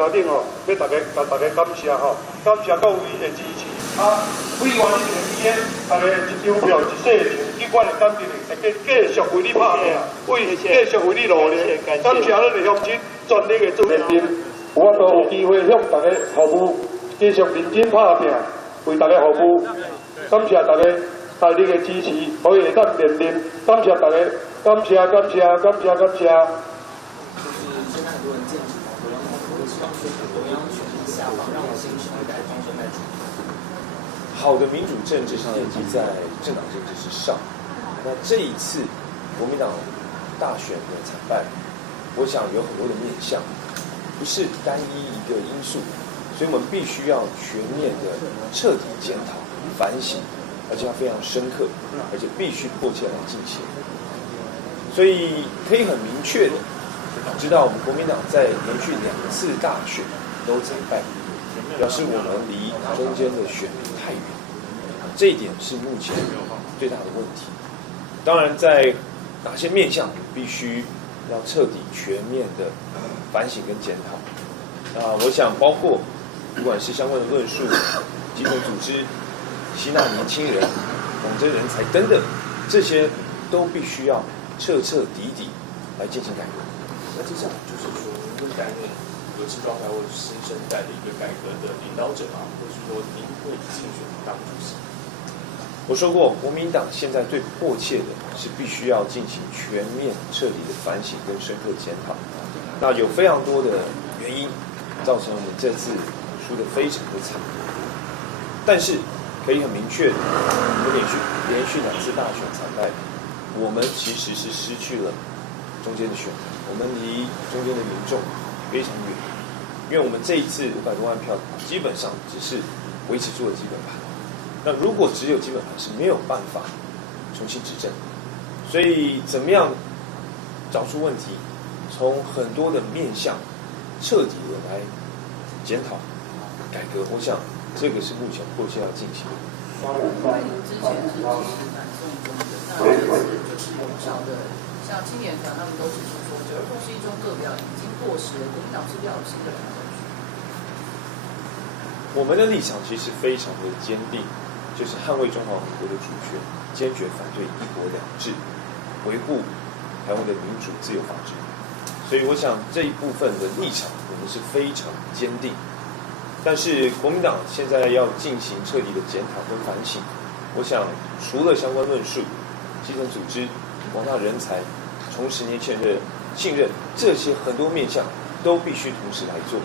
车顶哦，要大家感谢吼，感谢各位的支持。委员这个期间，大家一张票一世情，去我的感情会继续为你拍拼，继续为你努力。感谢咱的乡亲全力的做认真，有法度有机会向大家服务，继续认真拍拼，为大家服务。感谢大家大力的支持，可以会当认真。感谢大家，感谢。好的民主政治上以及在政党政治之上，那这一次国民党大选的惨败，我想有很多的面向，不是单一一个因素，所以我们必须要全面的彻底检讨、反省，而且要非常深刻，而且必须迫切来进行。所以可以很明确的知道，我们国民党在连续2次大选都惨败，表示我们离中间的选民太远，这一点是目前最大的问题。当然，在哪些面向必须要彻底全面的反省跟检讨。我想包括不管是相关的论述、基层组织、吸纳年轻人、统征人才等等，这些都必须要彻底来进行改革。那接下来就是说，您会担任革新状态或新生代的一个改革的领导者吗？或者是说，您会竞选党主席？我说过，国民党现在最迫切的是必须要进行全面彻底的反省跟深刻检讨。那有非常多的原因造成我们这次输得非常的惨，但是可以很明确的，我们连续2次大选惨败，我们其实是失去了中间的选民，我们离中间的民众非常远，因为我们这一次500多万票基本上只是维持住了基本盘。那如果只有基本盘是没有办法重新执政，所以怎么样找出问题，从很多的面向彻底的来检讨改革，我想这个是目前迫切要进行的。之前是支持南宋中的，那这次就是有效的，像青年团他们都指出说，9·2共识1中各表已经过时了，国民党是不是要有新的两种？我们的立场其实非常的坚定，就是捍卫中华民国的主权，坚决反对1国2制，维护台湾的民主、自由、法治。所以我想这一部分的立场我们是非常坚定。但是国民党现在要进行彻底的检讨跟反省，我想除了相关论述、基层组织、广大人才、重拾年轻人的信任，这些很多面向都必须同时来做。